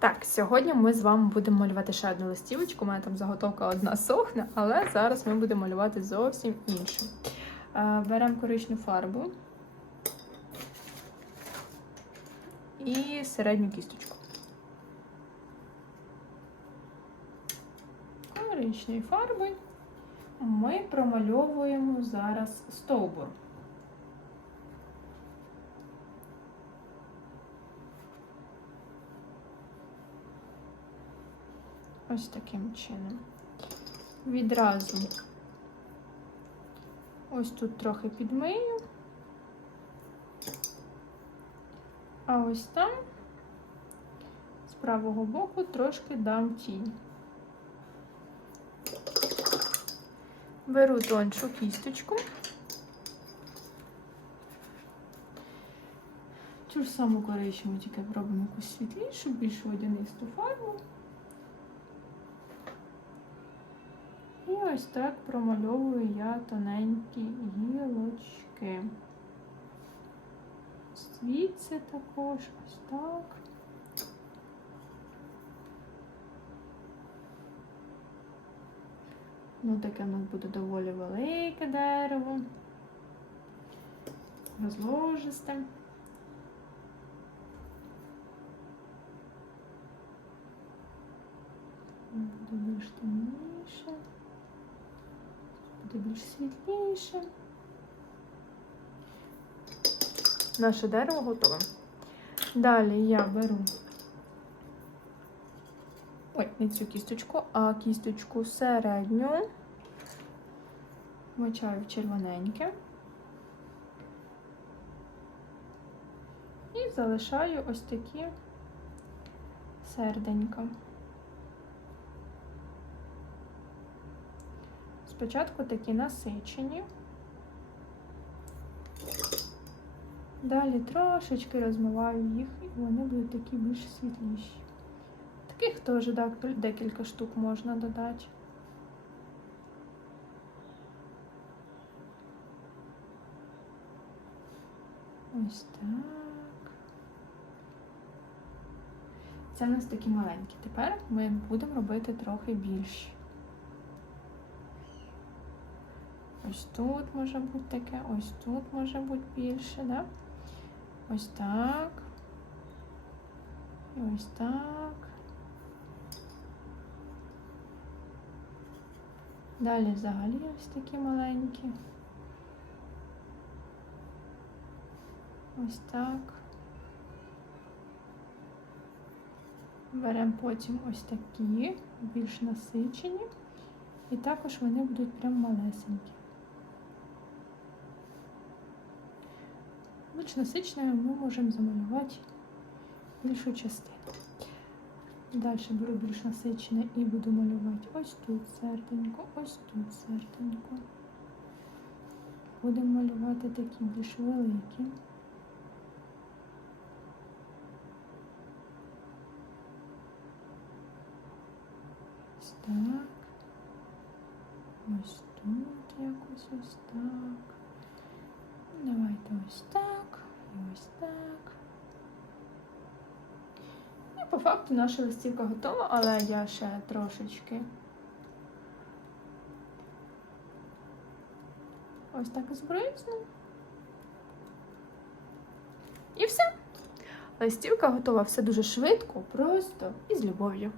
Так, сьогодні ми з вами будемо малювати ще одну листівочку. У мене там заготовка одна сохне, але зараз ми будемо малювати зовсім іншу. Е, Беремо коричну фарбу і середню кісточку. Коричною фарбою ми промальовуємо зараз стовбур. Ось таким чином. Відразу ось тут трохи підмию, а ось там з правого боку трошки дам тінь. Беру тоншу кісточку. Цю ж саму коричневу, тільки робимо якусь світлішу, більш водянисту фарбу. Ось так промальовую я тоненькі гілочки. Звідси також ось так. Ну, таке в нас буде доволі велике дерево, розложисте. Буде більш темніше буде більш світліше. Наше дерево готове. Далі я беру ой, не цю кісточку, а кісточку середню, мочаю в червоненьке і залишаю ось такі серденька. Спочатку такі насичені, далі трошечки розмиваю їх, і вони будуть такі більш світліші. Таких теж декілька штук можна додати. Ось так. Це у нас такі маленькі. Тепер ми будемо робити трохи більші. Ось тут може бути таке, ось тут може бути більше, да? Ось так. І ось так. Далі взагалі ось такі маленькі. Ось так. Беремо потім ось такі, більш насичені, і також вони будуть прям малесенькі. Більш насиченою ми можемо замалювати більшу частину. Далі беру більш насичене і буду малювати ось тут серденько, ось тут серденько. Будемо малювати такі більш великі. Ось так. Ось тут якось ось так. Давайте ось так ось так. І по факту наша листівка готова, але я ще трошечки ось так збризну. І все. Листівка готова все дуже швидко, просто і з любов'ю.